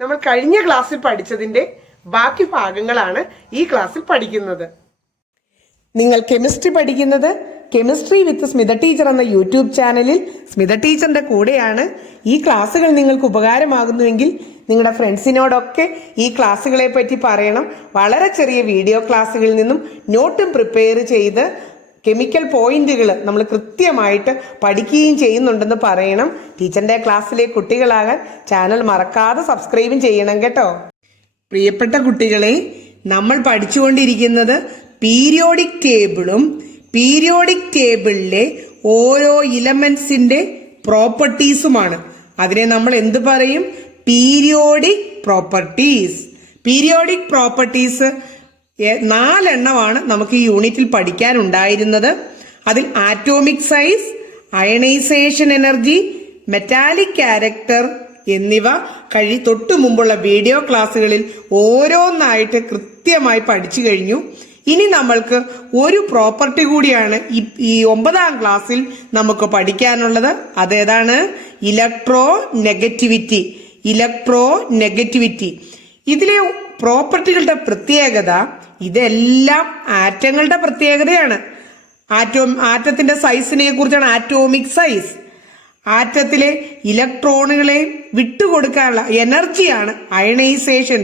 നമ്മൾ കഴിഞ്ഞ ക്ലാസ്സിൽ പഠിച്ചതിന്റെ ബാക്കി ഭാഗങ്ങളാണ് ഈ ക്ലാസ്സിൽ പഠിക്കുന്നത്. നിങ്ങൾ കെമിസ്ട്രി പഠിക്കുന്നത് കെമിസ്ട്രി വിത്ത് സ്മിത ടീച്ചർ എന്ന യൂട്യൂബ് ചാനലിൽ സ്മിത ടീച്ചറിന്റെ കൂടെയാണ്. ഈ ക്ലാസ്സുകൾ നിങ്ങൾക്ക് ഉപകാരമാകുന്നുവെങ്കിൽ നിങ്ങളുടെ ഫ്രണ്ട്സിനോടൊക്കെ ഈ ക്ലാസ്സുകളെ പറ്റി പറയണം. വളരെ ചെറിയ വീഡിയോ ക്ലാസ്സുകളിൽ നിന്നും നോട്ടും പ്രിപ്പയർ ചെയ്ത് കെമിക്കൽ പോയിന്റുകൾ നമ്മൾ കൃത്യമായിട്ട് പഠിക്കുകയും ചെയ്യുന്നുണ്ടെന്ന് പറയണം. ടീച്ചറിന്റെ ക്ലാസ്സിലെ കുട്ടികളാകാൻ ചാനൽ മറക്കാതെ സബ്സ്ക്രൈബും ചെയ്യണം കേട്ടോ. പ്രിയപ്പെട്ട കുട്ടികളെ, നമ്മൾ പഠിച്ചുകൊണ്ടിരിക്കുന്നത് പീരിയോഡിക് ടേബിളും പീരിയോഡിക് ടേബിളിലെ ഓരോ ഇലമെന്റ്സിന്റെ പ്രോപ്പർട്ടീസുമാണ്. അതിനെ നമ്മൾ എന്ത് പറയും? Periodic properties. പീരിയോഡിക് പ്രോപ്പർട്ടീസ് 4 എണ്ണമാണ് നമുക്ക് ഈ യൂണിറ്റിൽ പഠിക്കാനുണ്ടായിരുന്നത്. അതിൽ atomic size, ionisation energy, metallic character എന്നിവ തൊട്ടു മുമ്പുള്ള വീഡിയോ ക്ലാസ്സുകളിൽ ഓരോന്നായിട്ട് കൃത്യമായി പഠിച്ചു കഴിഞ്ഞു. ഇനി നമ്മൾക്ക് ഒരു പ്രോപ്പർട്ടി കൂടിയാണ് ഈ 9ാം ക്ലാസ്സിൽ നമുക്ക് പഠിക്കാനുള്ളത്. അതേതാണ്? Electro negativity. ഇലക്ട്രോ നെഗറ്റിവിറ്റി ഇതിലെ പ്രോപ്പർട്ടികളുടെ പ്രത്യേകത, ഇതെല്ലാം ആറ്റങ്ങളുടെ പ്രത്യേകതയാണ്. ആറ്റത്തിന്റെ സൈസിനെ കുറിച്ചാണ് ആറ്റോമിക് സൈസ്. ആറ്റത്തിലെ ഇലക്ട്രോണുകളെ വിട്ടുകൊടുക്കാനുള്ള എനർജിയാണ് ionisation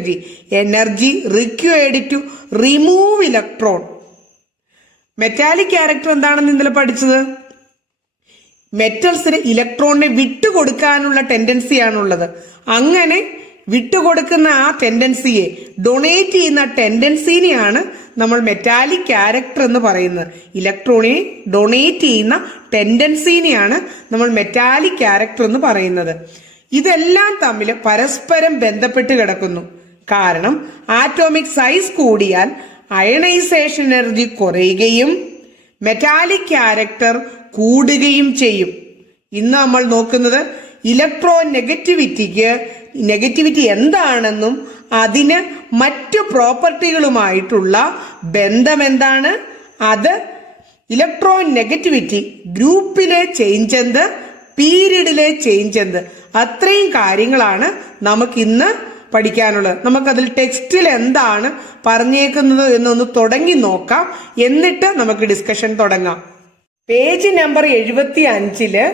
energy required to remove electron. Metallic character എന്താണെന്ന് ഇന്നലെ പഠിച്ചത്? മെറ്റൽസിന് ഇലക്ട്രോണിനെ വിട്ടുകൊടുക്കാനുള്ള ടെൻഡൻസിയാണുള്ളത്. അങ്ങനെ വിട്ടുകൊടുക്കുന്ന ആ ടെൻഡൻസിയെ, ഡൊണേറ്റ് ചെയ്യുന്ന ടെൻഡൻസിനെയാണ് നമ്മൾ മെറ്റാലിക് ക്യാരക്ടർ എന്ന് പറയുന്നത്. ഇലക്ട്രോണിനെ ഡൊണേറ്റ് ചെയ്യുന്ന ടെൻഡൻസിനെയാണ് നമ്മൾ മെറ്റാലിക് ക്യാരക്ടർ എന്ന് പറയുന്നത്. ഇതെല്ലാം തമ്മിൽ പരസ്പരം ബന്ധപ്പെട്ട് കിടക്കുന്നു. കാരണം ആറ്റോമിക് സൈസ് കൂടിയാൽ അയണൈസേഷൻ എനർജി കുറയുകയും മെറ്റാലിക് ക്യാരക്ടർ കൂടുകയും ചെയ്യും. ഇന്ന് നമ്മൾ നോക്കുന്നത് ഇലക്ട്രോ നെഗറ്റിവിറ്റി എന്താണെന്നും അതിന് മറ്റു പ്രോപ്പർട്ടികളുമായിട്ടുള്ള ബന്ധം എന്താണ്, അത് ഇലക്ട്രോ നെഗറ്റിവിറ്റി ഗ്രൂപ്പിലെ ചേഞ്ച് എന്ത്, പീരീഡിലെ ചേഞ്ച് എന്ത്, അത്രയും കാര്യങ്ങളാണ് നമുക്ക് ഇന്ന് പഠിക്കാനുള്ളത്. നമുക്കതിൽ ടെക്സ്റ്റിൽ എന്താണ് പറഞ്ഞേക്കുന്നത് എന്നൊന്ന് തുടങ്ങി നോക്കാം. എന്നിട്ട് നമുക്ക് ഡിസ്കഷൻ തുടങ്ങാം. പേജ് നമ്പർ 75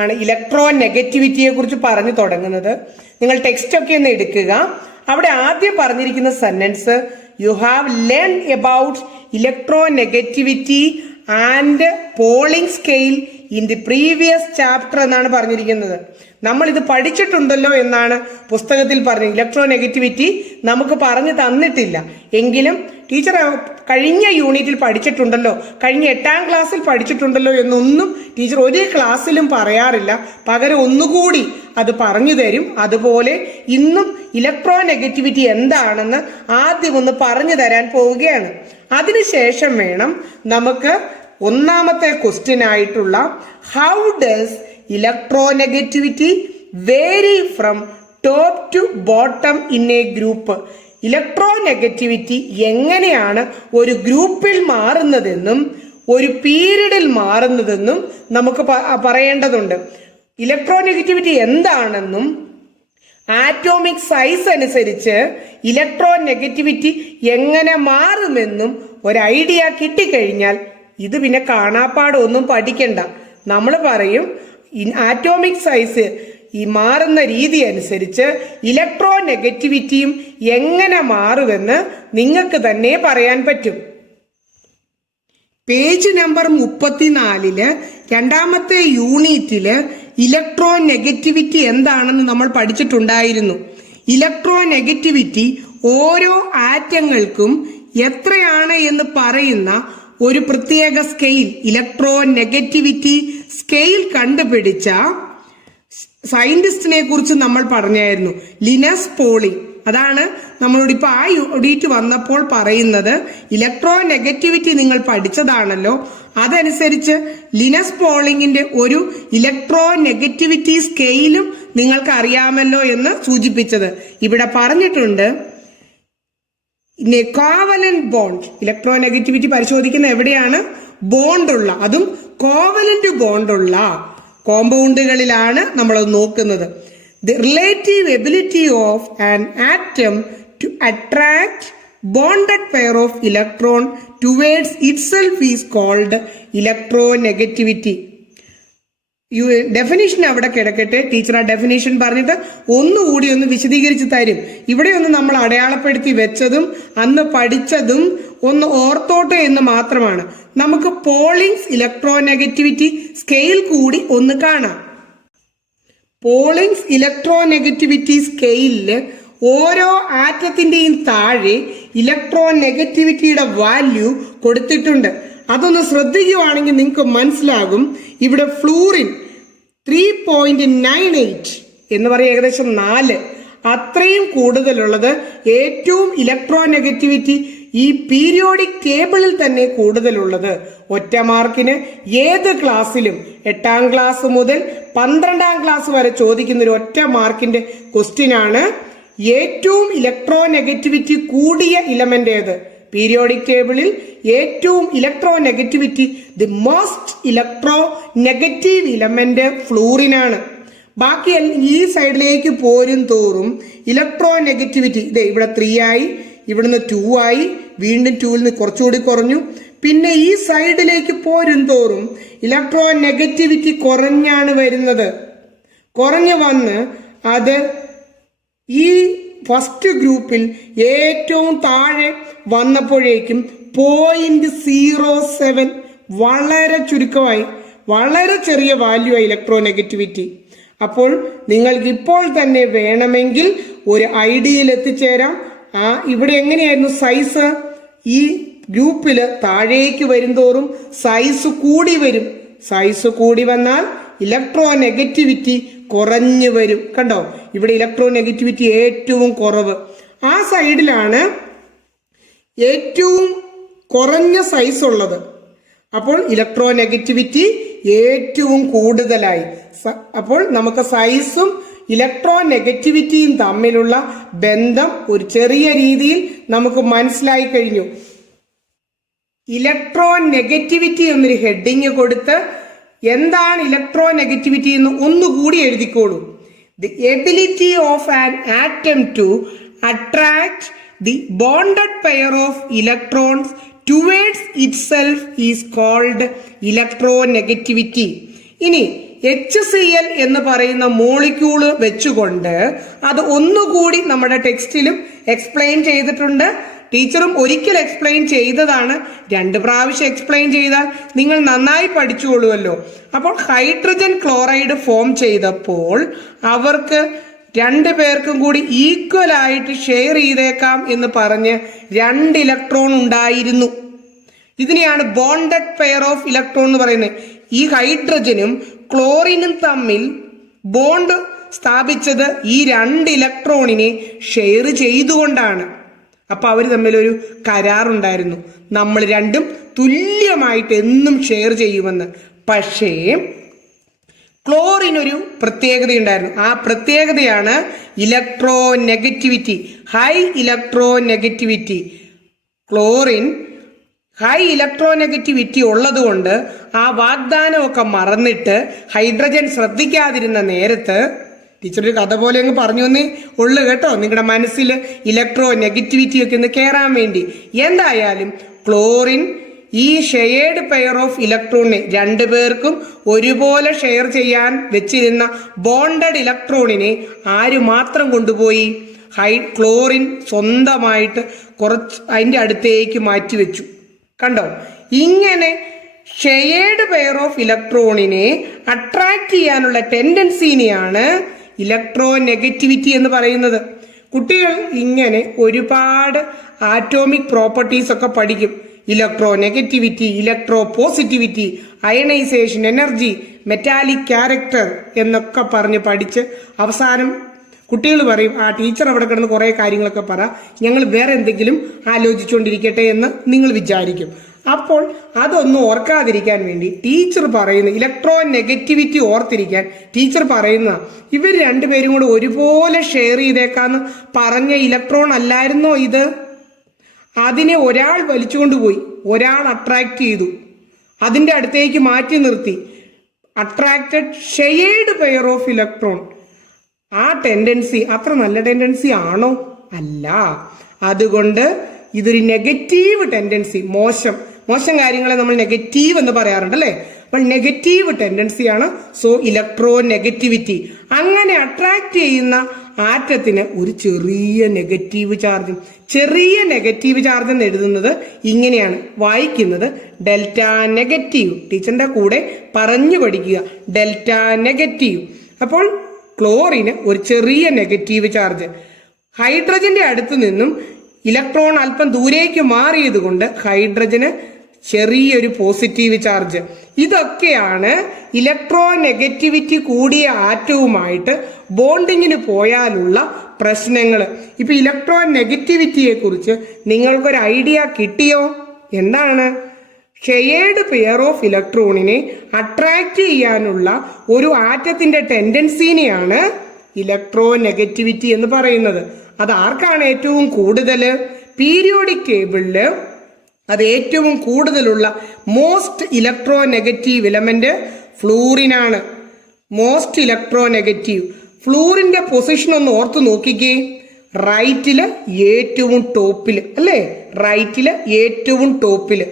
ആണ് ഇലക്ട്രോ നെഗറ്റിവിറ്റിയെ കുറിച്ച് പറഞ്ഞു തുടങ്ങുന്നത്. നിങ്ങൾ ടെക്സ്റ്റ് ഒക്കെ ഒന്ന് എടുക്കുക. അവിടെ ആദ്യം പറഞ്ഞിരിക്കുന്ന sentence, you have learn about electro negativity and polling scale in the previous chapter എന്നാണ് പറഞ്ഞിരിക്കുന്നത്. നമ്മൾ ഇത് പഠിച്ചിട്ടുണ്ടല്ലോ എന്നാണ് പുസ്തകത്തിൽ പറഞ്ഞത്. ഇലക്ട്രോ നെഗറ്റിവിറ്റി നമുക്ക് പറഞ്ഞു തന്നിട്ടില്ല, എങ്കിലും ടീച്ചർ കഴിഞ്ഞ യൂണിറ്റിൽ പഠിച്ചിട്ടുണ്ടല്ലോ, കഴിഞ്ഞ 8ാം ക്ലാസ്സിൽ പഠിച്ചിട്ടുണ്ടല്ലോ എന്നൊന്നും ടീച്ചർ ഒരു ക്ലാസ്സിലും പറയാറില്ല. പകരം ഒന്നുകൂടി അത് പറഞ്ഞു തരും. അതുപോലെ ഇന്നും ഇലക്ട്രോ നെഗറ്റിവിറ്റി എന്താണെന്ന് ആദ്യം ഒന്ന് പറഞ്ഞു തരാൻ പോവുകയാണ്. അതിനുശേഷം വേണം നമുക്ക് ഒന്നാമത്തെ ക്വസ്റ്റ്യൻ ആയിട്ടുള്ള how does electronegativity vary from top to bottom in a group. Electronegativity എങ്ങനെയാണ് ഒരു ഗ്രൂപ്പിൽ മാറുന്നതെന്നും ഒരു പീരീഡിൽ മാറുന്നതെന്നും നമുക്ക് പറയേണ്ടതുണ്ട്. ഇലക്ട്രോ നെഗറ്റിവിറ്റി എന്താണെന്നും ആറ്റോമിക് സൈസ് അനുസരിച്ച് ഇലക്ട്രോ നെഗറ്റിവിറ്റി എങ്ങനെ മാറുമെന്നും ഒരു ഐഡിയ കിട്ടിക്കഴിഞ്ഞാൽ ഇത് പിന്നെ കാണാപ്പാടൊന്നും പഠിക്കണ്ട. നമ്മൾ പറയും ആറ്റോമിക് സൈസ് ഈ മാറുന്ന രീതി അനുസരിച്ച് ഇലക്ട്രോ നെഗറ്റിവിറ്റിയും എങ്ങനെ മാറുമെന്ന് നിങ്ങൾക്ക് തന്നെ പറയാൻ പറ്റും. പേജ് നമ്പർ 34 2ാമത്തെ യൂണിറ്റില് ഇലക്ട്രോ നെഗറ്റിവിറ്റി എന്താണെന്ന് നമ്മൾ പഠിച്ചിട്ടുണ്ടായിരുന്നു. ഇലക്ട്രോ നെഗറ്റിവിറ്റി ഓരോ ആറ്റങ്ങൾക്കും എത്രയാണ് എന്ന് പറയുന്ന ഒരു പ്രത്യേക സ്കെയിൽ, ഇലക്ട്രോ നെഗറ്റിവിറ്റി സ്കെയിൽ കണ്ടുപിടിച്ച സയന്റിസ്റ്റിനെ കുറിച്ച് നമ്മൾ പറഞ്ഞായിരുന്നു, ലിനസ് പോളിംഗ്. അതാണ് നമ്മളോട് ഇപ്പൊ ആ യൂണിറ്റ് വന്നപ്പോൾ പറയുന്നത്. ഇലക്ട്രോ നെഗറ്റിവിറ്റി നിങ്ങൾ പഠിച്ചതാണല്ലോ, അതനുസരിച്ച് ലിനസ് പോളിംഗിന്റെ ഒരു ഇലക്ട്രോ നെഗറ്റിവിറ്റി സ്കെയിലും നിങ്ങൾക്ക് അറിയാമല്ലോ എന്ന് സൂചിപ്പിച്ചത്. ഇവിടെ പറഞ്ഞിട്ടുണ്ട് കോവലന്റ് ബോണ്ട്. ഇലക്ട്രോ നെഗറ്റിവിറ്റി പരിശോധിക്കുന്ന എവിടെയാണ്? ബോണ്ടുള്ള, അതും കോവലന്റ് ബോണ്ടുള്ള കോമ്പൗണ്ടുകളിലാണ് നമ്മൾ നോക്കുന്നത്. The relative ability of an atom to attract bonded pair of electron towards itself is called electronegativity. Definition അവിടെ കിടക്കട്ടെ. ടീച്ചർ ആ ഡെഫിനേഷൻ പറഞ്ഞിട്ട് ഒന്നുകൂടി ഒന്ന് വിശദീകരിച്ച് തരും. ഇവിടെ ഒന്ന് നമ്മൾ അടയാളപ്പെടുത്തി വെച്ചതും അന്ന് പഠിച്ചതും ഒന്ന് ഓർത്തോട്ടെ എന്ന് മാത്രമാണ്. നമുക്ക് പോളിങ്സ് ഇലക്ട്രോനെഗറ്റിവിറ്റി സ്കെയിൽ കൂടി ഒന്ന് കാണാം. പോളിങ്സ് ഇലക്ട്രോനെഗറ്റിവിറ്റി സ്കെയിലില് ഓരോ ആറ്റത്തിന്റെയും താഴെ ഇലക്ട്രോനെഗറ്റിവിറ്റിയുടെ വാല്യൂ കൊടുത്തിട്ടുണ്ട്. അതൊന്ന് ശ്രദ്ധിക്കുകയാണെങ്കിൽ നിങ്ങൾക്ക് മനസ്സിലാകും. ഇവിടെ ഫ്ലൂറിൻ 3.98 എന്ന് പറയുക, ഏകദേശം 4, അത്രയും കൂടുതലുള്ളത്. ഏറ്റവും ഇലക്ട്രോനെഗറ്റിവിറ്റി ഈ പീരിയോഡിക് ടേബിളിൽ തന്നെ കൂടുതലുള്ളത്. ഒറ്റ മാർക്കിന് ഏത് ക്ലാസ്സിലും 8ാം ക്ലാസ് മുതൽ 12ാം ക്ലാസ് വരെ ചോദിക്കുന്ന ഒരു ഒറ്റ മാർക്കിന്റെ ക്വസ്റ്റ്യൻ ആണ്. ഏറ്റവും ഇലക്ട്രോനെഗറ്റിവിറ്റി കൂടിയ ഇലമെന്റ് ഏത്? പീരിയോഡിക് ടേബിളിൽ ഏറ്റവും electronegativity, the most electronegative element ഫ്ലൂറിനാണ്. ബാക്കി ഈ സൈഡിലേക്ക് പോരും തോറും ഇലക്ട്രോനെഗറ്റിവിറ്റി ഇവിടെ 3 ആയി, ഇവിടുന്ന് 2 ആയി, വീണ്ടും 2ൽ നിന്ന് കുറച്ചുകൂടി കുറഞ്ഞു. പിന്നെ ഈ സൈഡിലേക്ക് പോരും തോറും ഇലക്ട്രോനെഗറ്റിവിറ്റി കുറഞ്ഞാണ് വരുന്നത്. കുറഞ്ഞു വന്ന് അത് ഈ ഫസ്റ്റ് ഗ്രൂപ്പിൽ ഏറ്റവും താഴെ വന്നപ്പോഴേക്കും 0.07, വളരെ ചുരുക്കമായി, വളരെ ചെറിയ വാല്യൂ ആയി ഇലക്ട്രോനെഗറ്റിവിറ്റി. അപ്പോൾ നിങ്ങൾക്ക് ഇപ്പോൾ തന്നെ വേണമെങ്കിൽ ഒരു ഐഡിയയിൽ എത്തിച്ചേരാം. ഇവിടെ എങ്ങനെയായിരുന്നു സൈസ്? ഈ ഗ്രൂപ്പില് താഴേക്ക് വരുംതോറും സൈസ് കൂടി വരും. സൈസ് കൂടി വന്നാൽ ഇലക്ട്രോനെഗറ്റിവിറ്റി കുറഞ്ഞു വരും. കണ്ടോ, ഇവിടെ ഇലക്ട്രോനെഗറ്റിവിറ്റി ഏറ്റവും കുറവ്. ആ സൈഡിലാണ് ഏറ്റവും കുറഞ്ഞ സൈസ് ഉള്ളത്. അപ്പോൾ ഇലക്ട്രോനെഗറ്റിവിറ്റി ഏറ്റവും കൂടുതലായി. അപ്പോൾ നമുക്ക് സൈസും ഇലക്ട്രോനെഗറ്റിവിറ്റിയും തമ്മിലുള്ള ബന്ധം ഒരു ചെറിയ രീതിയിൽ നമുക്ക് മനസ്സിലായി കഴിഞ്ഞു. ഇലക്ട്രോനെഗറ്റിവിറ്റി എന്നൊരു ഹെഡിങ് കൊടുത്ത് എന്താണ് ഇലക്ട്രോനെഗറ്റിവിറ്റി എന്ന് ഒന്നുകൂടി എഴുതിക്കോളൂ. The ability of an atom to attract the bonded pair of electrons towards itself is called electronegativity. ഇനി HCl എന്ന് പറയുന്ന മോളിക്യൂള് വെച്ചുകൊണ്ട് അത് ഒന്നുകൂടി നമ്മുടെ ടെക്സ്റ്റിലും എക്സ്പ്ലെയിൻ ചെയ്തിട്ടുണ്ട്. ടീച്ചറും ഒരിക്കൽ എക്സ്പ്ലെയിൻ ചെയ്തതാണ്. 2 പ്രാവശ്യം എക്സ്പ്ലെയിൻ ചെയ്താൽ നിങ്ങൾ നന്നായി പഠിച്ചുകൊള്ളുമല്ലോ. അപ്പോൾ ഹൈഡ്രജൻ ക്ലോറൈഡ് ഫോം ചെയ്തപ്പോൾ അവർക്ക് 2 പേർക്കും കൂടി ഈക്വൽ ആയിട്ട് ഷെയർ ചെയ്തേക്കാം എന്ന് പറഞ്ഞ് 2 ഇലക്ട്രോൺ ഉണ്ടായിരുന്നു. ഇതിനെയാണ് ബോണ്ടഡ് പെയർ ഓഫ് ഇലക്ട്രോൺ എന്ന് പറയുന്നത്. ഈ ഹൈഡ്രജനും ക്ലോറിനും തമ്മിൽ ബോണ്ട് സ്ഥാപിച്ചത് ഈ 2 ഇലക്ട്രോണിനെ ഷെയർ ചെയ്തുകൊണ്ടാണ്. അപ്പൊ അവർ തമ്മിലൊരു കരാറുണ്ടായിരുന്നു, നമ്മൾ രണ്ടും തുല്യമായിട്ട് എന്നും ഷെയർ ചെയ്യുമെന്ന്. പക്ഷേ ക്ലോറിനൊരു പ്രത്യേകതയുണ്ടായിരുന്നു. ആ പ്രത്യേകതയാണ് electronegativity, high electronegativity. Chlorine high electronegativity ഉള്ളതുകൊണ്ട് ആ വാഗ്ദാനമൊക്കെ മറന്നിട്ട് ഹൈഡ്രജൻ ശ്രദ്ധിക്കാതിരുന്ന നേരത്ത്, ടീച്ചർ ഒരു കഥ പോലെ അങ്ങ് പറഞ്ഞു എന്നേ ഉള്ളു കേട്ടോ, നിങ്ങളുടെ മനസ്സിൽ ഇലക്ട്രോനെഗറ്റിവിറ്റി ഒക്കെ ഒന്ന് കയറാൻ വേണ്ടി. എന്തായാലും ക്ലോറിൻ ഈ ഷെയർഡ് പെയർ ഓഫ് ഇലക്ട്രോണിനെ 2 പേർക്കും ഒരുപോലെ ഷെയർ ചെയ്യാൻ വെച്ചിരുന്ന ബോണ്ടഡ് ഇലക്ട്രോണിനെ ആര് മാത്രം കൊണ്ടുപോയി? ക്ലോറിൻ സ്വന്തമായിട്ട് കുറച്ച് അതിൻ്റെ അടുത്തേക്ക് മാറ്റിവെച്ചു. കണ്ടോ, ഇങ്ങനെ ഷെയർഡ് പെയർ ഓഫ് ഇലക്ട്രോണിനെ അട്രാക്ട് ചെയ്യാനുള്ള ടെൻഡൻസിനെയാണ് ഇലക്ട്രോനെഗറ്റിവിറ്റി എന്ന് പറയുന്നത്. കുട്ടികൾ ഇങ്ങനെ ഒരുപാട് ആറ്റോമിക് പ്രോപ്പർട്ടീസ് ഒക്കെ പഠിക്കും. Electronegativity, electropositivity, ionisation energy, metallic character എന്നൊക്കെ പറഞ്ഞ് പഠിച്ച് അവസാനം കുട്ടികൾ പറയും, ആ ടീച്ചർ അവിടെ കിടന്ന് കുറേ കാര്യങ്ങളൊക്കെ പറ, ഞങ്ങൾ വേറെ എന്തെങ്കിലും ആലോചിച്ചുകൊണ്ടിരിക്കട്ടെ എന്ന് നിങ്ങൾ വിചാരിക്കും. അപ്പോൾ അതൊന്നും ഓർക്കാതിരിക്കാൻ വേണ്ടി ടീച്ചർ പറയുന്ന ഇലക്ട്രോനെഗറ്റിവിറ്റി ഓർത്തിരിക്കാൻ ടീച്ചർ പറയുന്ന ഇവർ 2 പേരും കൂടെ ഒരുപോലെ ഷെയർ ചെയ്തേക്കാന്ന് പറഞ്ഞ ഇലക്ട്രോൺ അല്ലായിരുന്നോ ഇത്? അതിനെ ഒരാൾ വലിച്ചുകൊണ്ടുപോയി, ഒരാൾ അട്രാക്ട് ചെയ്തു, അതിൻ്റെ അടുത്തേക്ക് മാറ്റി നിർത്തി. Attracted shared pair of electron. ആ ടെൻഡൻസി അത്ര നല്ല ടെൻഡൻസി ആണോ? അല്ല. അതുകൊണ്ട് ഇതൊരു നെഗറ്റീവ് ടെൻഡൻസി, മോശം കാര്യങ്ങളെ നമ്മൾ നെഗറ്റീവ് എന്ന് പറയാറുണ്ട് അല്ലെ? അപ്പോൾ നെഗറ്റീവ് ടെൻഡൻസിയാണ്. So electronegativity. അങ്ങനെ അട്രാക്ട് ചെയ്യുന്ന ആറ്റത്തിന് ഒരു ചെറിയ നെഗറ്റീവ് ചാർജ് എന്ന് എഴുതുന്നത് ഇങ്ങനെയാണ്, വായിക്കുന്നത് ഡെൽറ്റ നെഗറ്റീവ്. ടീച്ചറിന്റെ കൂടെ പറഞ്ഞു പഠിക്കുക, ഡെൽറ്റ നെഗറ്റീവ്. അപ്പോൾ ക്ലോറിന് ഒരു ചെറിയ നെഗറ്റീവ് ചാർജ്. ഹൈഡ്രജന്റെ അടുത്ത് നിന്നും ഇലക്ട്രോൺ അല്പം ദൂരേക്ക് മാറിയത് കൊണ്ട് ഹൈഡ്രജന് ചെറിയൊരു പോസിറ്റീവ് ചാർജ്. ഇതൊക്കെയാണ് ഇലക്ട്രോ നെഗറ്റിവിറ്റി കൂടിയ ആറ്റവുമായിട്ട് ബോണ്ടിങ്ങിന് പോയാലുള്ള പ്രശ്നങ്ങൾ. ഇപ്പൊ ഇലക്ട്രോ നെഗറ്റിവിറ്റിയെ കുറിച്ച് നിങ്ങൾക്കൊരു ഐഡിയ കിട്ടിയോ? എന്താണ്? ഷെയർഡ് പെയർ ഓഫ് ഇലക്ട്രോണിനെ അട്രാക്ട് ചെയ്യാനുള്ള ഒരു ആറ്റത്തിന്റെ ടെൻഡൻസിനെയാണ് ഇലക്ട്രോ നെഗറ്റിവിറ്റി എന്ന് പറയുന്നത്. അത് ആർക്കാണ് ഏറ്റവും കൂടുതൽ? പീരിയോഡിക് ടേബിളില് അത് ഏറ്റവും കൂടുതലുള്ള മോസ്റ്റ് ഇലക്ട്രോ നെഗറ്റീവ് എലമെന്റ് ഫ്ലൂറിനാണ്. മോസ്റ്റ് ഇലക്ട്രോ നെഗറ്റീവ് ഫ്ലൂറിന്റെ പൊസിഷൻ ഒന്ന് ഓർത്ത് നോക്കിക്കേ. റൈറ്റില് ഏറ്റവും ടോപ്പില് അല്ലേ? റൈറ്റില് ഏറ്റവും ടോപ്പില്.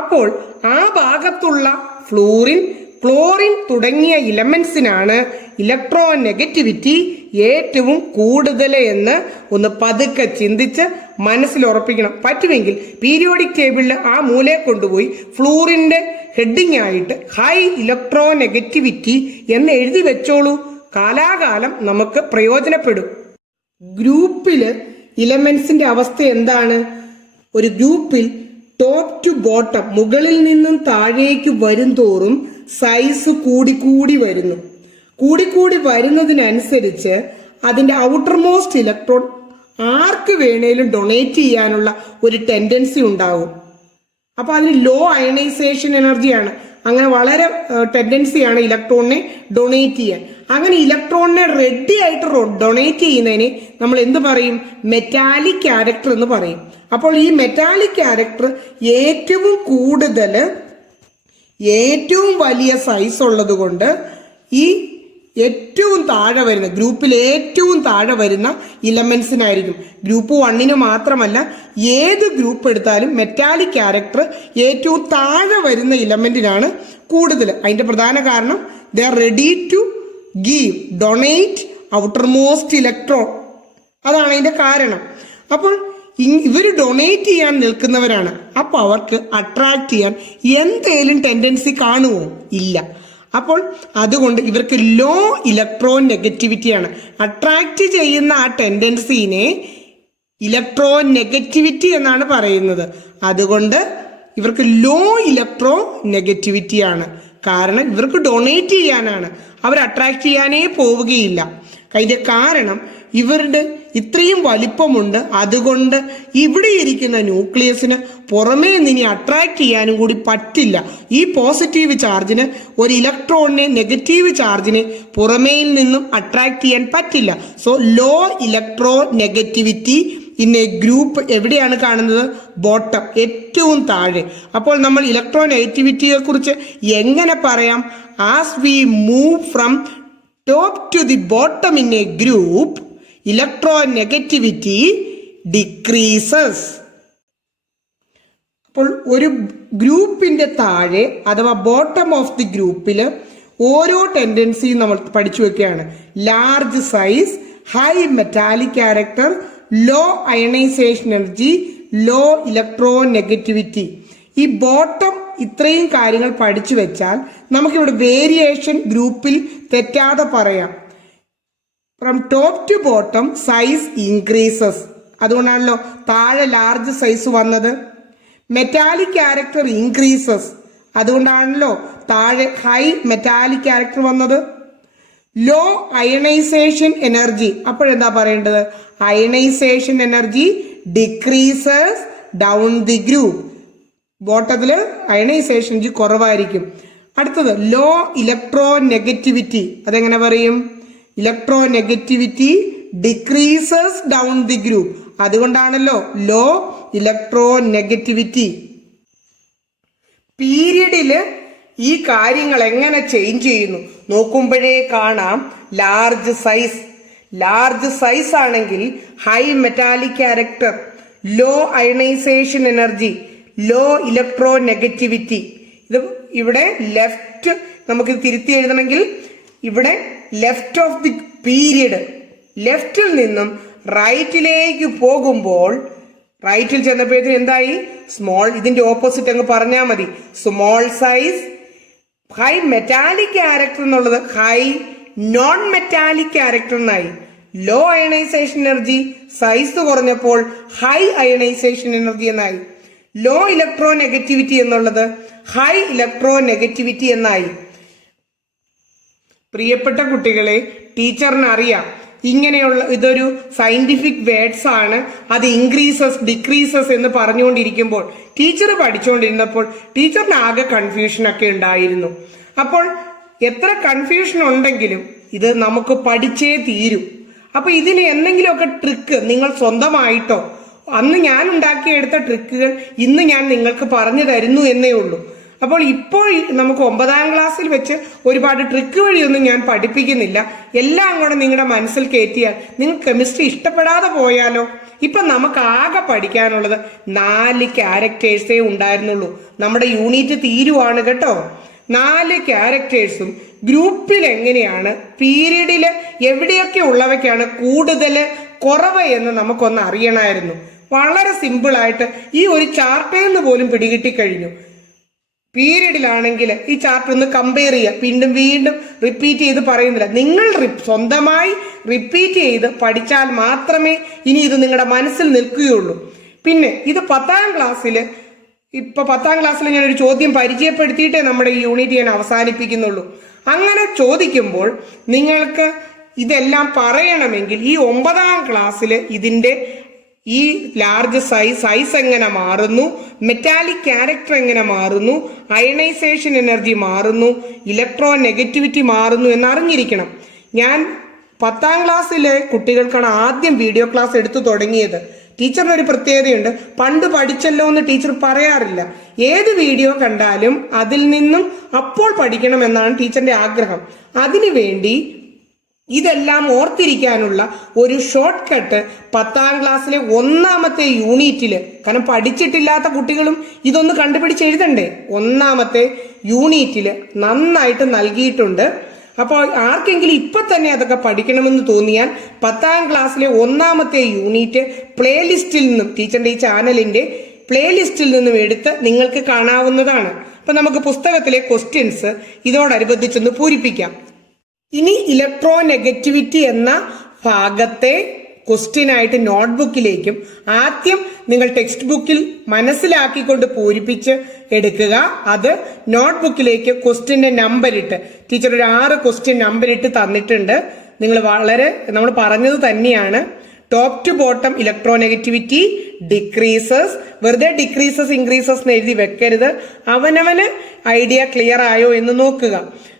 അപ്പോൾ ആ ഭാഗത്തുള്ള ഫ്ലൂറിൻ, ക്ലോറിൻ തുടങ്ങിയ ഇലമെന്റ്സിനാണ് ഇലക്ട്രോ നെഗറ്റിവിറ്റി ഏറ്റവും കൂടുതൽ എന്ന് ഒന്ന് പതുക്കെ ചിന്തിച്ച് മനസ്സിൽ ഉറപ്പിക്കണം. പറ്റുമെങ്കിൽ പീരിയോഡിക് ടേബിളിൽ ആ മൂലയെ കൊണ്ടുപോയി ഫ്ലൂറിന്റെ ഹെഡിങ് ആയിട്ട് ഹൈ ഇലക്ട്രോ നെഗറ്റിവിറ്റി എന്ന് എഴുതി വെച്ചോളൂ. കാലാകാലം നമുക്ക് പ്രയോജനപ്പെടും. ഗ്രൂപ്പില് ഇലമെന്റ്സിന്റെ അവസ്ഥ എന്താണ്? ഒരു ഗ്രൂപ്പിൽ ടോപ്പ് ടു ബോട്ടം, മുകളിൽ നിന്നും താഴേക്ക് വരും തോറും സൈസ് കൂടിക്കൂടി വരുന്നതിനനുസരിച്ച് അതിന്റെ ഔട്ടർ മോസ്റ്റ് ഇലക്ട്രോൺ ആർക്ക് വേണേലും ഡൊണേറ്റ് ചെയ്യാനുള്ള ഒരു ടെൻഡൻസി ഉണ്ടാകും. അപ്പൊ അതിന് ലോ അയണൈസേഷൻ എനർജിയാണ്. അങ്ങനെ വളരെ ടെൻഡൻസിയാണ് ഇലക്ട്രോണിനെ ഡൊണേറ്റ് ചെയ്യാൻ. അങ്ങനെ ഇലക്ട്രോണിനെ റെഡി ആയിട്ട് ഡൊണേറ്റ് ചെയ്യുന്നതിന് നമ്മൾ എന്ത് പറയും? മെറ്റാലിക് ക്യാരക്ടർ എന്ന് പറയും. അപ്പോൾ ഈ മെറ്റാലിക് ക്യാരക്ടർ ഏറ്റവും വലിയ സൈസ് ഉള്ളത് കൊണ്ട് ഈ ഏറ്റവും താഴെ വരുന്ന ഗ്രൂപ്പിൽ ഏറ്റവും താഴെ വരുന്ന ഇലമെന്റ്സിനായിരിക്കും. ഗ്രൂപ്പ് 1 മാത്രമല്ല, ഏത് ഗ്രൂപ്പ് എടുത്താലും മെറ്റാലിക് ക്യാരക്ടർ ഏറ്റവും താഴെ വരുന്ന ഇലമെന്റിനാണ് കൂടുതൽ. അതിന്റെ പ്രധാന കാരണം they are ready to donate outermost electron. അതാണ് അതിന്റെ കാരണം. അപ്പോൾ ഇവർ ഡൊണേറ്റ് ചെയ്യാൻ നിൽക്കുന്നവരാണ്. അപ്പൊ അവർക്ക് അട്രാക്ട് ചെയ്യാൻ എന്തേലും ടെൻഡൻസി കാണുമോ? ഇല്ല. അപ്പോൾ അതുകൊണ്ട് ഇവർക്ക് ലോ ഇലക്ട്രോ നെഗറ്റിവിറ്റിയാണ്. അട്രാക്ട് ചെയ്യുന്ന ആ ടെൻഡൻസിനെ ഇലക്ട്രോ നെഗറ്റിവിറ്റി എന്നാണ് പറയുന്നത്. അതുകൊണ്ട് ഇവർക്ക് ലോ ഇലക്ട്രോ നെഗറ്റിവിറ്റിയാണ്. കാരണം ഇവർക്ക് ഡൊണേറ്റ് ചെയ്യാനാണ്, അവർ അട്രാക്ട് ചെയ്യാനേ പോവുകയില്ല. അതിന്റെ കാരണം ഇവരുടെ ഇത്രയും വലിപ്പമുണ്ട്. അതുകൊണ്ട് ഇവിടെ ഇരിക്കുന്ന ന്യൂക്ലിയസിന് പുറമേ നിന്ന് അട്രാക്ട് ചെയ്യാനും കൂടി പറ്റില്ല. ഈ പോസിറ്റീവ് ചാർജിന് ഒരു ഇലക്ട്രോണിനെ നെഗറ്റീവ് ചാർജിനെ പുറമേയിൽ നിന്നും അട്രാക്ട് ചെയ്യാൻ പറ്റില്ല. So low electronegativity in a group എവിടെയാണ് കാണുന്നത്? ബോട്ടം, ഏറ്റവും താഴെ. അപ്പോൾ നമ്മൾ ഇലക്ട്രോ നെഗറ്റിവിറ്റിയെ കുറിച്ച് എങ്ങനെ പറയാം? As we move from top to the bottom in a group, electronegativity decreases. അപ്പോൾ ഒരു ഗ്രൂപ്പിന്റെ താഴെ അഥവാ ബോട്ടം ഓഫ് ദി ഗ്രൂപ്പിൽ ഓരോ ടെൻഡൻസിയും നമ്മൾ പഠിച്ചു വെക്കുകയാണ്. Large size, high metallic character, low ionisation energy, low electronegativity. ഈ ബോട്ടം ഇത്രയും കാര്യങ്ങൾ പഠിച്ചു വെച്ചാൽ നമുക്കിവിടെ വേരിയേഷൻ ഗ്രൂപ്പിൽ തെറ്റാതെ പറയാം. From top to bottom size increases. അതുകൊണ്ടാണല്ലോ താഴെ ലാർജ് സൈസ് വന്നത്. Metallic character increases. അതുകൊണ്ടാണല്ലോ താഴെ ഹൈ മെറ്റാലിക് ക്യാരക്ടർ വന്നത്. Low ionisation energy. അപ്പോഴെന്താ പറയേണ്ടത്? Ionisation energy decreases down the group. ബോട്ടത്തില് അയണൈസേഷൻ എനർജി കുറവായിരിക്കും. അടുത്തത് ലോ ഇലക്ട്രോ നെഗറ്റിവിറ്റി. അതെങ്ങനെ പറയും? Electronegativity decreases down the group. അതുകൊണ്ടാണല്ലോ ലോ ഇലക്ട്രോനെഗറ്റിവിറ്റി. പീരിയഡില് ഈ കാര്യങ്ങൾ എങ്ങനെ ചേഞ്ച് ചെയ്യുന്നു നോക്കുമ്പോഴേ കാണാം. ലാർജ് സൈസ്, ലാർജ് സൈസ് ആണെങ്കിൽ high metallic character, low ionisation energy, low electronegativity. ഇത് ഇവിടെ ലെഫ്റ്റ് നമുക്ക് തിരുത്തി എഴുതണമെങ്കിൽ ഇവിടെ ലെഫ്റ്റ് ഓഫ് ദി പീരിയഡ്, ലെഫ്റ്റിൽ നിന്നും റൈറ്റിലേക്ക് പോകുമ്പോൾ റൈറ്റിൽ ചെന്നപ്പോഴത്തേന് എന്തായി? സ്മോൾ. ഇതിന്റെ ഓപ്പോസിറ്റ് അങ്ങ് പറഞ്ഞാൽ മതി. Small size. High metallic character എന്നുള്ളത് ഹൈ നോൺ മെറ്റാലിക് ക്യാരക്ടർ എന്നായി. ലോ അയണൈസേഷൻ എനർജി സൈസ് കുറഞ്ഞപ്പോൾ ഹൈ അയണൈസേഷൻ എനർജി എന്നായി. ലോ ഇലക്ട്രോ നെഗറ്റിവിറ്റി എന്നുള്ളത് ഹൈ ഇലക്ട്രോ നെഗറ്റിവിറ്റി എന്നായി. പ്രിയപ്പെട്ട കുട്ടികളെ, ടീച്ചറിന് അറിയാം ഇങ്ങനെയുള്ള ഇതൊരു സയന്റിഫിക് വേർഡ്സ് ആണ്. അത് ഇൻക്രീസസ് ഡിക്രീസസ് എന്ന് പറഞ്ഞുകൊണ്ടിരിക്കുമ്പോൾ ടീച്ചർ പഠിച്ചുകൊണ്ടിരുന്നപ്പോൾ ടീച്ചറിന് ആകെ കൺഫ്യൂഷൻ ഒക്കെ ഉണ്ടായിരുന്നു. അപ്പോൾ എത്ര കൺഫ്യൂഷൻ ഉണ്ടെങ്കിലും ഇത് നമുക്ക് പഠിച്ചേ തീരൂ. അപ്പൊ ഇതിന് എന്തെങ്കിലുമൊക്കെ ട്രിക്ക് നിങ്ങൾ സ്വന്തമായിട്ടോ, അന്ന് ഞാൻ ഉണ്ടാക്കിയെടുത്ത ട്രിക്കുകൾ ഇന്ന് ഞാൻ നിങ്ങൾക്ക് പറഞ്ഞു തരുന്നു എന്നേ ഉള്ളൂ. അപ്പോൾ ഇപ്പോൾ നമുക്ക് 9ാം ക്ലാസ്സിൽ വെച്ച് ഒരുപാട് ട്രിക്ക് വഴിയൊന്നും ഞാൻ പഠിപ്പിക്കുന്നില്ല. എല്ലാം കൂടെ നിങ്ങളുടെ മനസ്സിൽ കയറ്റിയാൽ നിങ്ങൾക്ക് കെമിസ്ട്രി ഇഷ്ടപ്പെടാതെ പോയാലോ? ഇപ്പൊ നമുക്ക് ആകെ പഠിക്കാനുള്ളത് 4 ക്യാരക്ടേഴ്സേ ഉണ്ടായിരുന്നുള്ളൂ. നമ്മുടെ യൂണിറ്റ് തീരുവാണ് കേട്ടോ. 4 ക്യാരക്ടേഴ്സും ഗ്രൂപ്പിൽ എങ്ങനെയാണ്, പീരീഡില് എവിടെയൊക്കെ ഉള്ളവയ്ക്കാണ് കൂടുതൽ കുറവ് എന്ന് നമുക്കൊന്ന് അറിയണമായിരുന്നു. വളരെ സിമ്പിളായിട്ട് ഈ ഒരു ചാർട്ടിൽ നിന്ന് പോലും പിടികിട്ടിക്കഴിഞ്ഞു. പീരീഡിലാണെങ്കിൽ ഈ ചാർട്ട് ഒന്ന് കമ്പയർ ചെയ്യുക. വീണ്ടും വീണ്ടും റിപ്പീറ്റ് ചെയ്ത് പറയുന്നില്ല. നിങ്ങൾ സ്വന്തമായി റിപ്പീറ്റ് ചെയ്ത് പഠിച്ചാൽ മാത്രമേ ഇനി ഇത് നിങ്ങളുടെ മനസ്സിൽ നിൽക്കുകയുള്ളൂ. പിന്നെ ഇത് 10ാം ക്ലാസ്സിൽ, ഇപ്പൊ 10ാം ക്ലാസ്സിൽ ഞാനൊരു ചോദ്യം പരിചയപ്പെടുത്തിയിട്ടേ നമ്മുടെ ഈ യൂണിറ്റ് ഞാൻ അവസാനിപ്പിക്കുന്നുള്ളൂ. അങ്ങനെ ചോദിക്കുമ്പോൾ നിങ്ങൾക്ക് ഇതെല്ലാം പറയണമെങ്കിൽ ഈ 9ാം ക്ലാസ്സിൽ ഇതിന്റെ ഈ ലാർജ് സൈസ് എങ്ങനെ മാറുന്നു, മെറ്റാലിക് ക്യാരക്ടർ എങ്ങനെ മാറുന്നു, അയണൈസേഷൻ എനർജി മാറുന്നു, ഇലക്ട്രോ നെഗറ്റിവിറ്റി മാറുന്നു എന്നറിഞ്ഞിരിക്കണം. ഞാൻ 10ാം ക്ലാസ്സിലെ കുട്ടികൾക്കാണ് ആദ്യം വീഡിയോ ക്ലാസ് എടുത്തു തുടങ്ങിയത്. ടീച്ചറിന് ഒരു പ്രത്യേകതയുണ്ട്. പണ്ട് പഠിച്ചല്ലോ എന്ന് ടീച്ചർ പറയാറില്ല. ഏത് വീഡിയോ കണ്ടാലും അതിൽ നിന്നും അപ്പോൾ പഠിക്കണം എന്നാണ് ടീച്ചറിന്റെ ആഗ്രഹം. അതിനുവേണ്ടി ഇതെല്ലാം ഓർത്തിരിക്കാനുള്ള ഒരു ഷോർട്ട് കട്ട് 10ാം ക്ലാസ്സിലെ 1ാമത്തെ യൂണിറ്റില്, കാരണം പഠിച്ചിട്ടില്ലാത്ത കുട്ടികളും ഇതൊന്ന് കണ്ടുപിടിച്ച് എഴുതണ്ടേ, 1ാമത്തെ യൂണിറ്റില് നന്നായിട്ട് നൽകിയിട്ടുണ്ട്. അപ്പോൾ ആർക്കെങ്കിലും ഇപ്പൊ തന്നെ അതൊക്കെ പഠിക്കണമെന്ന് തോന്നിയാൽ 10ാം ക്ലാസ്സിലെ 1ാമത്തെ യൂണിറ്റ് പ്ലേലിസ്റ്റിൽ നിന്നും, ടീച്ചറിന്റെ ഈ ചാനലിന്റെ പ്ലേലിസ്റ്റിൽ നിന്നും എടുത്ത് നിങ്ങൾക്ക് കാണാവുന്നതാണ്. അപ്പൊ നമുക്ക് പുസ്തകത്തിലെ ക്വസ്റ്റ്യൻസ് ഇതോടനുബന്ധിച്ചൊന്ന് പൂരിപ്പിക്കാം. ഇനി ഇലക്ട്രോ നെഗറ്റിവിറ്റി എന്ന ഭാഗത്തെ ക്വസ്റ്റ്യൻ ആയിട്ട് നോട്ട്ബുക്കിലേക്കും ആദ്യം നിങ്ങൾ ടെക്സ്റ്റ് ബുക്കിൽ മനസ്സിലാക്കിക്കൊണ്ട് പൂരിപ്പിച്ച് എടുക്കുക. അത് നോട്ട്ബുക്കിലേക്ക് ക്വസ്റ്റ്യന്റെ നമ്പർ ഇട്ട്, ടീച്ചർ ഒരു 6 ക്വസ്റ്റ്യൻ നമ്പർ ഇട്ട് തന്നിട്ടുണ്ട്. നിങ്ങൾ നമ്മൾ പറഞ്ഞത് തന്നെയാണ്. Top to bottom electronegativity decreases. വെറുതെ ഡിക്രീസസ് ഇൻക്രീസസ് എന്ന് എഴുതി വെക്കരുത്. അവനവന് ഐഡിയ ക്ലിയർ ആയോ എന്ന് നോക്കുക.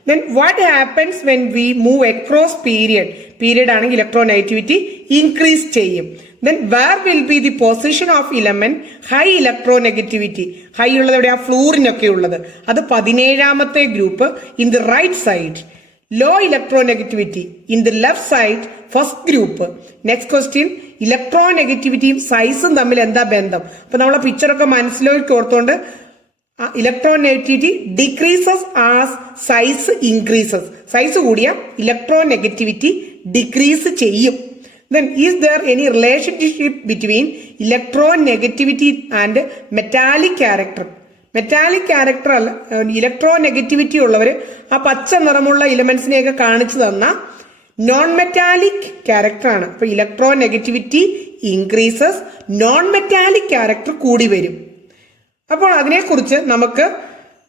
Then what happens when we move across period? Period ആണെങ്കിൽ ഇലക്ട്രോ നെഗറ്റിവിറ്റി ഇൻക്രീസ് ചെയ്യും. Then where will be the position of element high electro negativity? High ഉള്ളത് എവിടെയാ? ഫ്ലൂറിനൊക്കെ ഉള്ളത്. അത് 17ാമത്തെ group in the right side. Low electronegativity in the left side first group. Next question, ഇലക്ട്രോ നെഗറ്റിവിറ്റിയും സൈസും തമ്മിൽ എന്താ ബന്ധം? അപ്പൊ നമ്മളെ പിക്ചറൊക്കെ മനസ്സിലേക്ക് ഓർത്തുകൊണ്ട് electronegativity decreases as size increases. Size കൂടിയ ഇലക്ട്രോ നെഗറ്റിവിറ്റി ഡിക്രീസ് ചെയ്യും. Then is there any relationship between electro negativity and metallic character? Metallic character അല്ല, ഇലക്ട്രോ നെഗറ്റിവിറ്റി ഉള്ളവര് ആ പച്ച നിറമുള്ള ഇലമെന്റ്സിനെയൊക്കെ കാണിച്ചു തന്ന നോൺ മെറ്റാലിക് ക്യാരക്ടർ ആണ്. അപ്പൊ electro negativity increases, non metallic character കൂടി വരും. അപ്പോൾ അതിനെക്കുറിച്ച് നമുക്ക്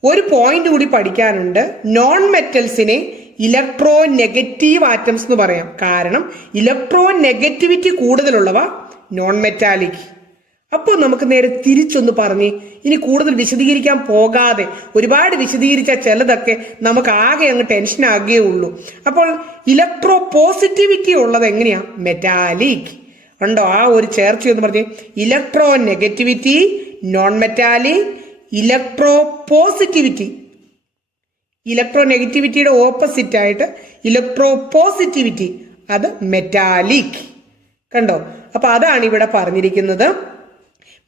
ഒരു പോയിന്റ് കൂടി പഠിക്കാനുണ്ട്. നോൺ മെറ്റൽസിനെ ഇലക്ട്രോ നെഗറ്റീവ് ആറ്റംസ് എന്ന് പറയാം. കാരണം ഇലക്ട്രോ നെഗറ്റിവിറ്റി കൂടുതലുള്ളവ നോൺ മെറ്റാലിക്. അപ്പോൾ നമുക്ക് നേരെ തിരിച്ചൊന്ന് പറഞ്ഞ് ഇനി കൂടുതൽ വിശദീകരിക്കാൻ പോകാതെ, ഒരുപാട് വിശദീകരിച്ച ചിലതൊക്കെ നമുക്ക് ആകെ അങ്ങ് ടെൻഷൻ ആകുകയേ ഉള്ളൂ. അപ്പോൾ ഇലക്ട്രോ പോസിറ്റിവിറ്റി ഉള്ളത് എങ്ങനെയാ? മെറ്റാലിക്. ഉണ്ടോ ആ ഒരു ചേർച്ച എന്ന് പറഞ്ഞ്? Electronegativity non metallic, electropositivity. ഇലക്ട്രോ നെഗറ്റിവിറ്റിയുടെ ഓപ്പോസിറ്റ് ആയിട്ട് ഇലക്ട്രോ പോസിറ്റിവിറ്റി അത് മെറ്റാലിക്. കണ്ടോ? അപ്പൊ അതാണ് ഇവിടെ പറഞ്ഞിരിക്കുന്നത്.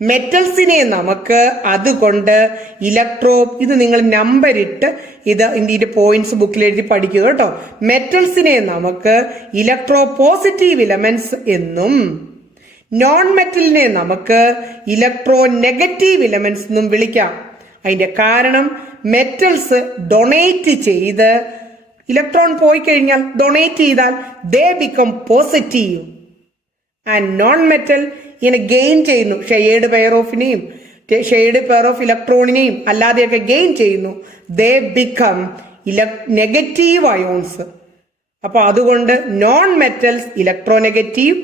മെറ്റൽസിനെ നമുക്ക് അതുകൊണ്ട് ഇത് നിങ്ങൾ നമ്പർ ഇട്ട് ഇതിന്റെ പോയിന്റ്സ് ബുക്കിൽ എഴുതി പഠിക്കുക കേട്ടോ. മെറ്റൽസിനെ നമുക്ക് ഇലക്ട്രോ പോസിറ്റീവ് ഇലമെന്റ്സ് എന്നും നോൺ മെറ്റലിനെ നമുക്ക് ഇലക്ട്രോ നെഗറ്റീവ് ഇലമെന്റ്സ് എന്നും വിളിക്കാം. അതിന്റെ കാരണം മെറ്റൽസ് ഡൊണേറ്റ് ചെയ്ത് ഇലക്ട്രോൺ പോയി കഴിഞ്ഞാൽ ഡൊണേറ്റ് ചെയ്താൽ ദേ become positive and non metal ഇങ്ങനെ ഗെയിൻ ചെയ്യുന്നു. ഷെയ്ഡ് പെയർ ഓഫ് ഇലക്ട്രോണിനെയും അല്ലാതെയൊക്കെ ഗെയിൻ ചെയ്യുന്നു. ദേ ബിക്കം നെഗറ്റീവ് അയോൺസ്. അപ്പൊ അതുകൊണ്ട് നോൺ മെറ്റൽസ് ഇലക്ട്രോ നെഗറ്റീവ്,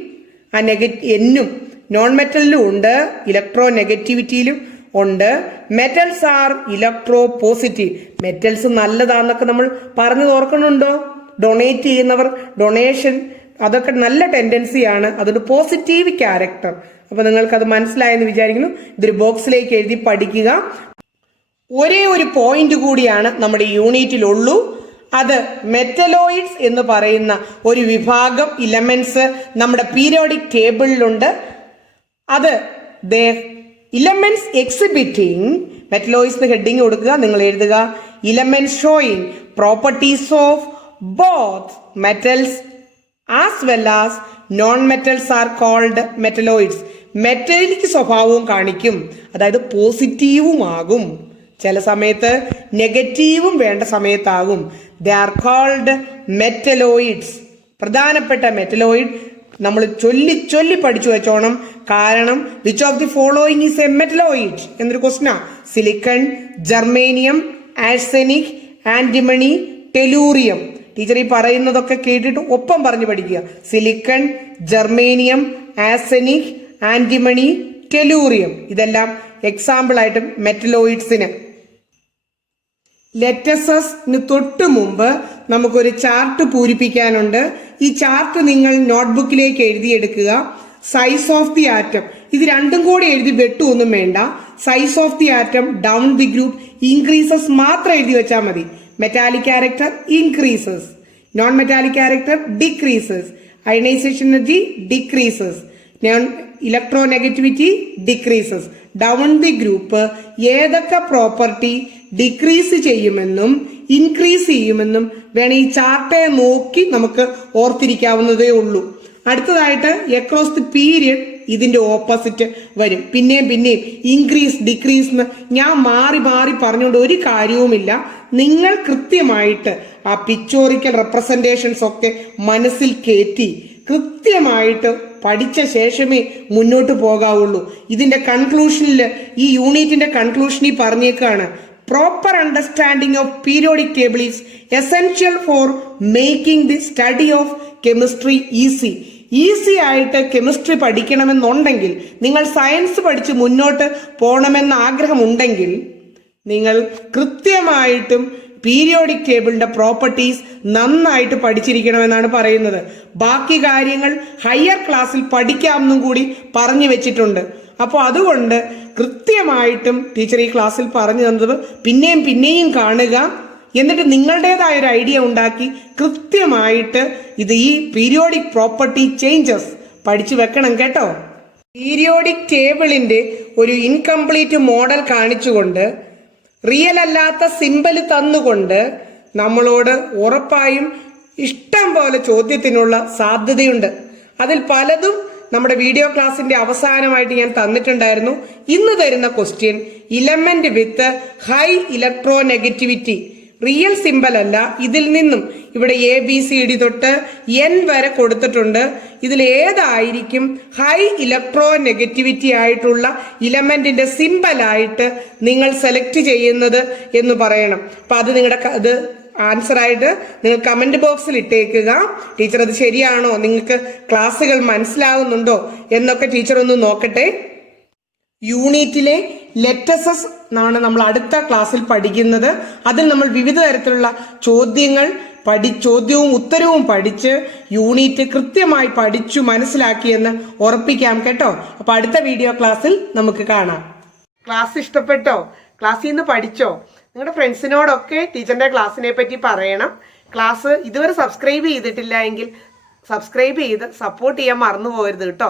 ആ എന്നും നോൺ മെറ്റലിലും ഉണ്ട്, ഇലക്ട്രോ നെഗറ്റിവിറ്റിയിലും ഉണ്ട്. Metals are electropositive. Metals നല്ലതാന്നൊക്കെ നമ്മൾ പറഞ്ഞു ഓർക്കണുണ്ടോ? ഡൊണേറ്റ് ചെയ്യുന്നവർ ഡൊണേഷൻ അതൊക്കെ നല്ല ടെൻഡൻസിയാണ്, അതൊരു പോസിറ്റീവ് ക്യാരക്ടർ. അപ്പൊ നിങ്ങൾക്ക് അത് മനസ്സിലായെന്ന് വിചാരിക്കുന്നു. ഇതൊരു ബോക്സിലേക്ക് എഴുതി പഠിക്കുക. ഒരേ ഒരു പോയിന്റ് കൂടിയാണ് നമ്മുടെ യൂണിറ്റിലുള്ളൂ. അത് മെറ്റലോയിഡ്സ് എന്ന് പറയുന്ന ഒരു വിഭാഗം ഇലമെന്റ്സ് നമ്മുടെ പീരിയോഡിക് ടേബിളിലുണ്ട്. അത് ഇലമെന്റ്സ് എക്സിബിറ്റിംഗ് മെറ്റലോയിഡ്സ് ഹെഡിങ് കൊടുക്കുക. നിങ്ങൾ എഴുതുക elements showing properties of both metals as well as non-metals are called metalloids. Metallic സ്വഭാവവും കാണിക്കും, അതായത് പോസിറ്റീവും ആകും, ചില സമയത്ത് നെഗറ്റീവും വേണ്ട സമയത്താകും. They are called metalloids. പ്രധാനപ്പെട്ട മെറ്റലോയിഡ് നമ്മൾ ചൊല്ലി പഠിച്ചു വെച്ചോണം. കാരണം which of the following is a metalloid എന്നൊരു ക്വസ്റ്റ്യനാ. Silicon, germanium, arsenic, antimony, tellurium. Teacher ഈ പറയുന്നതൊക്കെ കേട്ടിട്ട് ഒപ്പം പറഞ്ഞു പഠിക്കുക. Silicon, germanium, arsenic, antimony, tellurium, ഇതെല്ലാം എക്സാമ്പിൾ ആയിട്ട് മെറ്റലോയിഡ്സിന്. ലെറ്റസസിന് തൊട്ട് മുമ്പ് നമുക്കൊരു ചാർട്ട് പൂരിപ്പിക്കാനുണ്ട്. ഈ ചാർട്ട് നിങ്ങൾ നോട്ട്ബുക്കിലേക്ക് എഴുതിയെടുക്കുക. സൈസ് ഓഫ് ദി ആറ്റം, ഇത് രണ്ടും കൂടി എഴുതി വെട്ടുമൊന്നും വേണ്ട. Size of the atom down the group increases മാത്രം എഴുതി വെച്ചാൽ മതി. Metallic character increases, non-metallic character decreases, ionization energy decreases, electronegativity decreases. Down the group ഏതൊക്കെ പ്രോപ്പർട്ടി ഡിക്രീസ് ചെയ്യുമെന്നും ഇൻക്രീസ് ചെയ്യുമെന്നും വേണം ഈ ചാർട്ടെ നോക്കി നമുക്ക് ഓർത്തിരിക്കാവുന്നതേ ഉള്ളൂ. അടുത്തതായിട്ട് അക്രോസ് ദി പീരിയഡ് ഇതിന്റെ ഓപ്പോസിറ്റ് വരും. പിന്നെയും ഇൻക്രീസ് ഡിക്രീസ് എന്ന് ഞാൻ മാറി പറഞ്ഞുകൊണ്ട് ഒരു കാര്യവുമില്ല. നിങ്ങൾ കൃത്യമായിട്ട് ആ പിക്ചോറിക്കൽ റെപ്രസെന്റേഷൻസ് ഒക്കെ മനസ്സിൽ കയറ്റി കൃത്യമായിട്ട് പഠിച്ച ശേഷമേ മുന്നോട്ട് പോകാവുള്ളൂ. ഇതിന്റെ കൺക്ലൂഷനിൽ, ഈ യൂണിറ്റിന്റെ കൺക്ലൂഷനിൽ പറഞ്ഞേക്കാണ്, proper understanding of periodic table is essential for making the study of chemistry easy. Easy ആയിട്ട് കെമിസ്ട്രി പഠിക്കണമെന്നുണ്ടെങ്കിൽ, നിങ്ങൾ സയൻസ് പഠിച്ച് മുന്നോട്ട് പോകണമെന്ന ആഗ്രഹമുണ്ടെങ്കിൽ നിങ്ങൾ കൃത്യമായിട്ടും പീരിയോഡിക് ടേബിളിന്റെ പ്രോപ്പർട്ടീസ് നന്നായിട്ട് പഠിച്ചിരിക്കണമെന്നാണ് പറയുന്നത്. ബാക്കി കാര്യങ്ങൾ ഹയർ ക്ലാസ്സിൽ പഠിക്കാമെന്നും കൂടി പറഞ്ഞു വെച്ചിട്ടുണ്ട്. അപ്പോൾ അതുകൊണ്ട് കൃത്യമായിട്ടും ടീച്ചർ ഈ ക്ലാസ്സിൽ പറഞ്ഞു തന്നത് പിന്നെയും കാണുക. എന്നിട്ട് നിങ്ങളുടേതായ ഒരു ഐഡിയ ഉണ്ടാക്കി കൃത്യമായിട്ട് ഇത് ഈ പീരിയോഡിക് പ്രോപ്പർട്ടി ചേഞ്ചസ് പഠിച്ചു വെക്കണം കേട്ടോ. പീരിയോഡിക് ടേബിളിന്റെ ഒരു ഇൻകംപ്ലീറ്റ് മോഡൽ കാണിച്ചുകൊണ്ട്, റിയൽ അല്ലാത്ത സിമ്പൽ തന്നുകൊണ്ട് നമ്മളോട് ഉറപ്പായും ഇഷ്ടം പോലെ ചോദ്യത്തിനുള്ള സാധ്യതയുണ്ട്. അതിൽ പലതും നമ്മുടെ വീഡിയോ ക്ലാസിന്റെ അവസാനമായിട്ട് ഞാൻ തന്നിട്ടുണ്ടായിരുന്നു. ഇന്ന് തരുന്ന question element with high electro negativity, real symbol അല്ല. ഇതിൽ നിന്നും ഇവിടെ ABCD തൊട്ട് N വരെ കൊടുത്തിട്ടുണ്ട്. ഇതിൽ ഏതായിരിക്കും ഹൈ ഇലക്ട്രോ നെഗറ്റിവിറ്റി ആയിട്ടുള്ള ഇലമെന്റിന്റെ സിമ്പലായിട്ട് നിങ്ങൾ സെലക്ട് ചെയ്യുന്നത് എന്ന് പറയണം. അപ്പൊ അത് നിങ്ങളുടെ ആൻസർ ആയിട്ട് നിങ്ങൾ കമന്റ് ബോക്സിൽ ഇട്ടേക്കുക. ടീച്ചർ അത് ശരിയാണോ, നിങ്ങൾക്ക് ക്ലാസ്സുകൾ മനസ്സിലാകുന്നുണ്ടോ എന്നൊക്കെ ടീച്ചർ ഒന്ന് നോക്കട്ടെ. യൂണിറ്റിലെ ലെറ്റസസ് ആണ് നമ്മൾ അടുത്ത ക്ലാസ്സിൽ പഠിക്കുന്നത്. അതിൽ നമ്മൾ വിവിധ തരത്തിലുള്ള ചോദ്യവും ഉത്തരവും പഠിച്ച് യൂണിറ്റ് കൃത്യമായി പഠിച്ചു മനസ്സിലാക്കിയെന്ന് ഉറപ്പിക്കാം കേട്ടോ. അപ്പൊ അടുത്ത വീഡിയോ ക്ലാസ്സിൽ നമുക്ക് കാണാം. ക്ലാസ് ഇഷ്ടപ്പെട്ടോ? ക്ലാസ്സിൽ നിന്ന് പഠിച്ചോ? നിങ്ങളുടെ ഫ്രണ്ട്സിനോടൊക്കെ ടീച്ചറിന്റെ ക്ലാസ്സിനെ പറ്റി പറയണം. ക്ലാസ് ഇതുവരെ സബ്സ്ക്രൈബ് ചെയ്തിട്ടില്ല എങ്കിൽ സബ്സ്ക്രൈബ് ചെയ്ത് സപ്പോർട്ട് ചെയ്യാൻ മറന്നു പോകരുത് കേട്ടോ.